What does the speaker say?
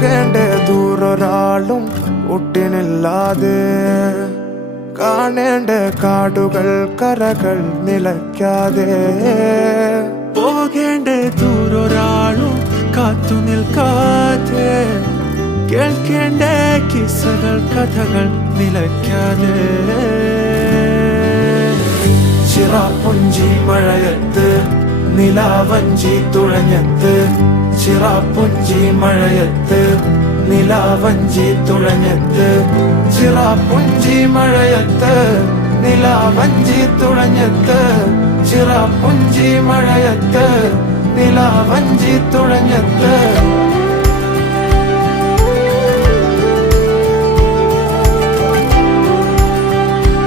പോകേണ്ട ദൂരൊരാളും ഒട്ടിനില്ലാതെ കാണേണ്ട കാടുകൾ കരകൾ നിലയ്ക്കാതെ പോകേണ്ട ദൂരൊരാളും കാത്തു നിൽക്കാതെ കേൾക്കേണ്ട കിസ്സകൾ കഥകൾ നിലയ്ക്കാതെ ചിറാപ്പുഞ്ചി മഴയത്ത് നിലാവഞ്ചി തുഴഞ്ഞത്ത് ചിറാപ്പുഞ്ചി മഴയത്ത് നിലാവഞ്ചി തുഴഞ്ഞത്ത് ചിറാപ്പുഞ്ചി മഴയത്ത് നിലാവഞ്ചി തുഴഞ്ഞത്ത് ചിറാപ്പുഞ്ചി മഴയത്ത് നിലാവഞ്ചി തുഴഞ്ഞത്ത്